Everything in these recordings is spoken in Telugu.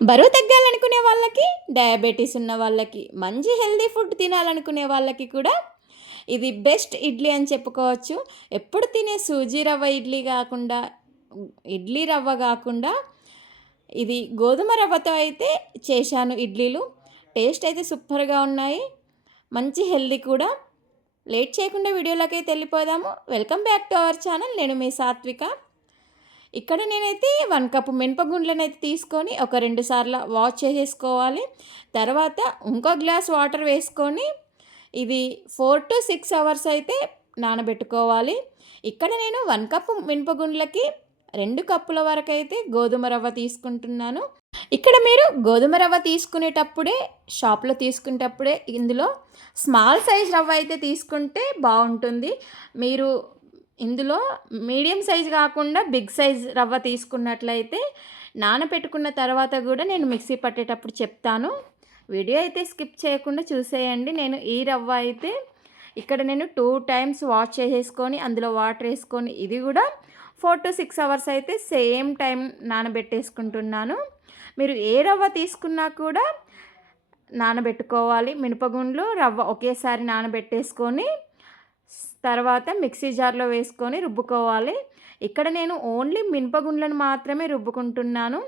బరువు తగ్గాలనుకునే వాళ్ళకి, డయాబెటీస్ ఉన్న వాళ్ళకి, మంచి హెల్తీ ఫుడ్ తినాలనుకునే వాళ్ళకి కూడా ఇది బెస్ట్ ఇడ్లీ అని చెప్పుకోవచ్చు. ఎప్పుడు తినే సూజీ రవ్వ ఇడ్లీ కాకుండా, ఇడ్లీ రవ్వ కాకుండా ఇది గోధుమ రవ్వతో అయితే చేశాను ఇడ్లీలు. టేస్ట్ అయితే సూపర్‌గా ఉన్నాయి. మంచి హెల్తీ కూడా. లేట్ చేయకుండా వీడియోలోకైతే వెళ్ళిపోదాము. Welcome back to our channel. నేను మీ సాత్విక. ఇక్కడ నేనైతే 1 కప్ మినపగుండ్లనైతే తీసుకొని ఒక 2 సార్లు వాష్ చేసేసుకోవాలి. తర్వాత ఇంకో గ్లాస్ వాటర్ వేసుకొని ఇది 4-6 అవర్స్ అయితే నానబెట్టుకోవాలి. ఇక్కడ నేను 1 కప్ మినపగుండ్లకి 2 కప్పుల వరకు అయితే గోధుమ రవ్వ తీసుకుంటున్నాను. ఇక్కడ మీరు గోధుమ రవ్వ తీసుకునేటప్పుడే, షాప్లో తీసుకునేటప్పుడే ఇందులో స్మాల్ సైజ్ రవ్వ అయితే తీసుకుంటే బాగుంటుంది. మీరు ఇందులో మీడియం సైజ్ కాకుండా బిగ్ సైజ్ రవ్వ తీసుకున్నట్లయితే నానబెట్టుకున్న తర్వాత కూడా నేను మిక్సీ పట్టేటప్పుడు చెప్తాను. వీడియో అయితే స్కిప్ చేయకుండా చూసేయండి. నేను ఈ రవ్వ అయితే ఇక్కడ నేను 2 టైమ్స్ వాష్ చేసేసుకొని అందులో వాటర్ వేసుకొని ఇది కూడా 4-6 అవర్స్ అయితే సేమ్ టైం నానబెట్టేసుకుంటున్నాను. మీరు ఏ రవ్వ తీసుకున్నా కూడా నానబెట్టుకోవాలి. మినపగుండ్లు రవ్వ ఒకేసారి నానబెట్టేసుకొని తర్వాత మిక్సీ జార్లో వేసుకొని రుబ్బుకోవాలి. ఇక్కడ నేను ఓన్లీ మినపగుండ్లను మాత్రమే రుబ్బుకుంటున్నాను.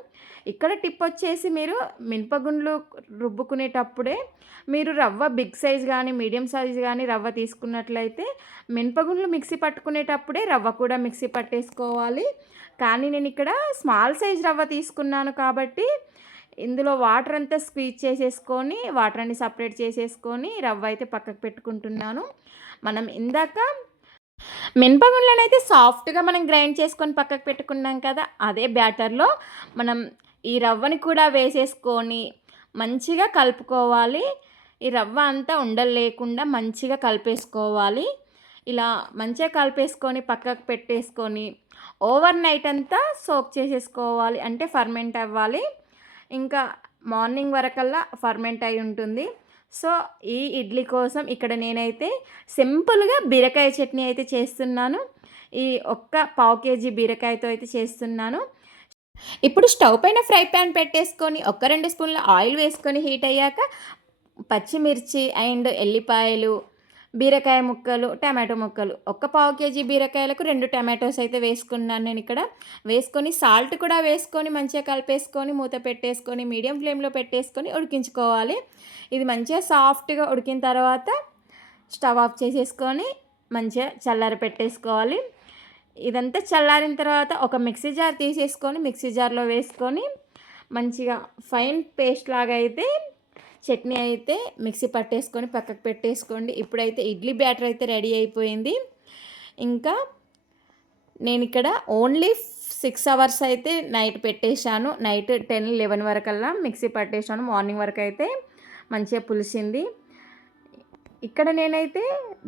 ఇక్కడ టిప్ వచ్చేసి మీరు మినపగుండ్లు రుబ్బుకునేటప్పుడే మీరు రవ్వ బిగ్ సైజ్ కానీ మీడియం సైజ్ కానీ రవ్వ తీసుకున్నట్లయితే మినపగుండ్లు మిక్సీ పట్టుకునేటప్పుడే రవ్వ కూడా మిక్సీ పట్టేసుకోవాలి. కానీ నేను ఇక్కడ స్మాల్ సైజ్ రవ్వ తీసుకున్నాను కాబట్టి ఇందులో వాటర్ అంతా స్క్వీజ్ చేసేసుకొని వాటర్ అన్ని సపరేట్ చేసేసుకొని రవ్వ అయితే పక్కకు పెట్టుకుంటున్నాను. మనం ఇందాక మినపగుండ్లను అయితే సాఫ్ట్గా మనం గ్రైండ్ చేసుకొని పక్కకు పెట్టుకున్నాం కదా, అదే బ్యాటర్లో మనం ఈ రవ్వని కూడా వేసేసుకొని మంచిగా కలుపుకోవాలి. ఈ రవ్వ అంతా ఉండలు లేకుండా మంచిగా కలిపేసుకోవాలి. ఇలా మంచిగా కలిపేసుకొని పక్కకు పెట్టేసుకొని ఓవర్ నైట్ అంతా సోక్ చేసేసుకోవాలి. అంటే ఫర్మెంట్ అవ్వాలి. ఇంకా మార్నింగ్ వరకల్లా ఫర్మెంట్ అయి ఉంటుంది. సో ఈ ఇడ్లీ కోసం ఇక్కడ నేనైతే సింపుల్గా బీరకాయ చట్నీ అయితే చేస్తున్నాను. ఈ ఒక్క పావు కేజీ బీరకాయతో అయితే చేస్తున్నాను. ఇప్పుడు స్టవ్ పైన ఫ్రై ప్యాన్ పెట్టేసుకొని 1-2 స్పూన్ల ఆయిల్ వేసుకొని హీట్ అయ్యాక పచ్చిమిర్చి అండ్ ఎల్లిపాయలు, బీరకాయ ముక్కలు, టమాటో ముక్కలు, ఒక పావు కేజీ బీరకాయలకు 2 టమాటోస్ అయితే వేసుకున్నాను నేను ఇక్కడ. వేసుకొని సాల్ట్ కూడా వేసుకొని మంచిగా కలిపేసుకొని మూత పెట్టేసుకొని మీడియం ఫ్లేమ్లో పెట్టేసుకొని ఉడికించుకోవాలి. ఇది మంచిగా సాఫ్ట్గా ఉడికిన తర్వాత స్టవ్ ఆఫ్ చేసేసుకొని మంచిగా చల్లారి పెట్టేసుకోవాలి. ఇదంతా చల్లారిన తర్వాత ఒక మిక్సీ జార్ తీసేసుకొని మిక్సీ జార్లో వేసుకొని మంచిగా ఫైన్ పేస్ట్ లాగా అయితే చట్నీ అయితే మిక్సీ పట్టేసుకొని పక్కకు పెట్టేసుకోండి. ఇప్పుడైతే ఇడ్లీ బ్యాటర్ అయితే రెడీ అయిపోయింది. ఇంకా నేను ఇక్కడ ఓన్లీ 6 అవర్స్ అయితే నైట్ పెట్టేశాను. నైట్ 10-11 వరకల్లా మిక్సీ పట్టేశాను. మార్నింగ్ వరకు అయితే మంచిగా పులిసింది. ఇక్కడ నేనైతే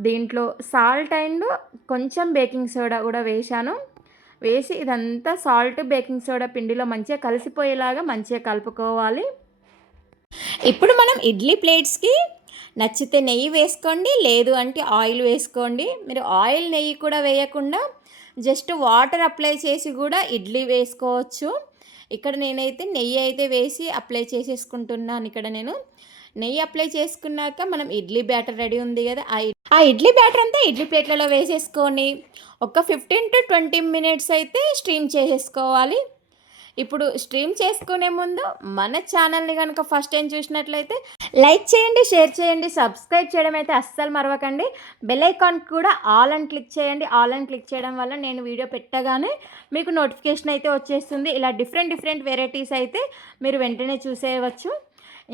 దీంట్లో సాల్ట్ అండ్ కొంచెం బేకింగ్ సోడా కూడా వేశాను. వేసి ఇదంతా సాల్ట్ బేకింగ్ సోడా పిండిలో మంచిగా కలిసిపోయేలాగా మంచిగా కలుపుకోవాలి. ఇప్పుడు మనం ఇడ్లీ ప్లేట్స్కి నచ్చితే నెయ్యి వేసుకోండి, లేదు అంటే ఆయిల్ వేసుకోండి. మీరు ఆయిల్ నెయ్యి కూడా వేయకుండా జస్ట్ వాటర్ అప్లై చేసి కూడా ఇడ్లీ వేసుకోవచ్చు. ఇక్కడ నేనైతే నెయ్యి అయితే వేసి అప్లై చేసేసుకుంటున్నాను. ఇక్కడ నేను నెయ్యి అప్లై చేసుకున్నాక మనం ఇడ్లీ బ్యాటర్ రెడీ ఉంది కదా, ఆ ఇడ్లీ బ్యాటర్ అంతా ఇడ్లీ ప్లేట్లలో వేసేసుకొని ఒక 15-20 మినిట్స్ అయితే స్టీమ్ చేసేసుకోవాలి. ఇప్పుడు స్ట్రీమ్ చేసుకునే ముందు మన ఛానల్ని కనుక ఫస్ట్ టైం చూసినట్లయితే లైక్ చేయండి, షేర్ చేయండి, సబ్స్క్రైబ్ చేయడం అయితే అస్సలు మరవకండి. బెల్ ఐకాన్ కూడా ఆల్ అని క్లిక్ చేయండి. ఆల్ అని క్లిక్ చేయడం వల్ల నేను వీడియో పెట్టగానే మీకు నోటిఫికేషన్ అయితే వచ్చేస్తుంది. ఇలా డిఫరెంట్ వెరైటీస్ అయితే మీరు వెంటనే చూసేయవచ్చు.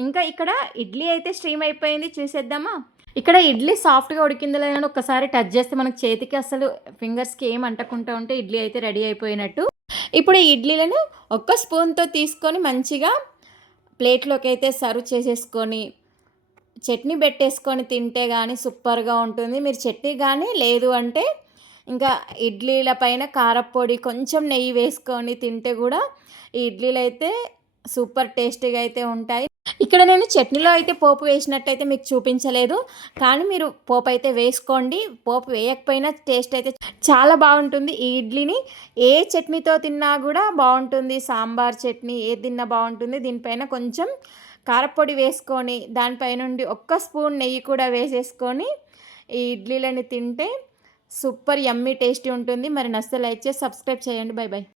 ఇంకా ఇక్కడ ఇడ్లీ అయితే స్ట్రీమ్ అయిపోయింది, చూసేద్దామా. ఇక్కడ ఇడ్లీ సాఫ్ట్గా ఉడికిందో లేదని ఒక్కసారి టచ్ చేస్తే మనకు చేతికి అసలు ఫింగర్స్కి ఏం అంటకుండా ఉంటే ఇడ్లీ అయితే రెడీ అయిపోయినట్టు. ఇప్పుడు ఈ ఇడ్లీలను ఒక్క స్పూన్తో తీసుకొని మంచిగా ప్లేట్లోకి అయితే సర్వ్ చేసేసుకొని చట్నీ పెట్టేసుకొని తింటే కానీ సూపర్గా ఉంటుంది. మీరు చట్నీ కానీ లేదు అంటే ఇంకా ఇడ్లీల పైన కారపొడి కొంచెం నెయ్యి వేసుకొని తింటే కూడా ఈ ఇడ్లీలు అయితే సూపర్ టేస్టీగా అయితే ఉంటాయి. ఇక్కడ నేను చట్నీలో అయితే పోపు వేసినట్టయితే మీకు చూపించలేదు. కానీ మీరు పోపు అయితే వేసుకోండి. పోపు వేయకపోయినా టేస్ట్ అయితే చాలా బాగుంటుంది. ఈ ఇడ్లీని ఏ చట్నీతో తిన్నా గూడా బావుంటుంది. సాంబార్ చట్నీ ఏది తిన్నా బావుంటుంది. దీనిపైన కొంచెం కారప్పొడి వేసుకొని, దానిపైనుండి ఒక్క స్పూన్ నెయ్యి కూడా వేసేసుకొని, ఈ ఇడ్లీలని తింటే సూపర్ యమ్మీ టేస్టీ ఉంటుంది. మరి నచ్చితే లైక్ చేసి సబ్స్క్రైబ్ చేయండి. By by.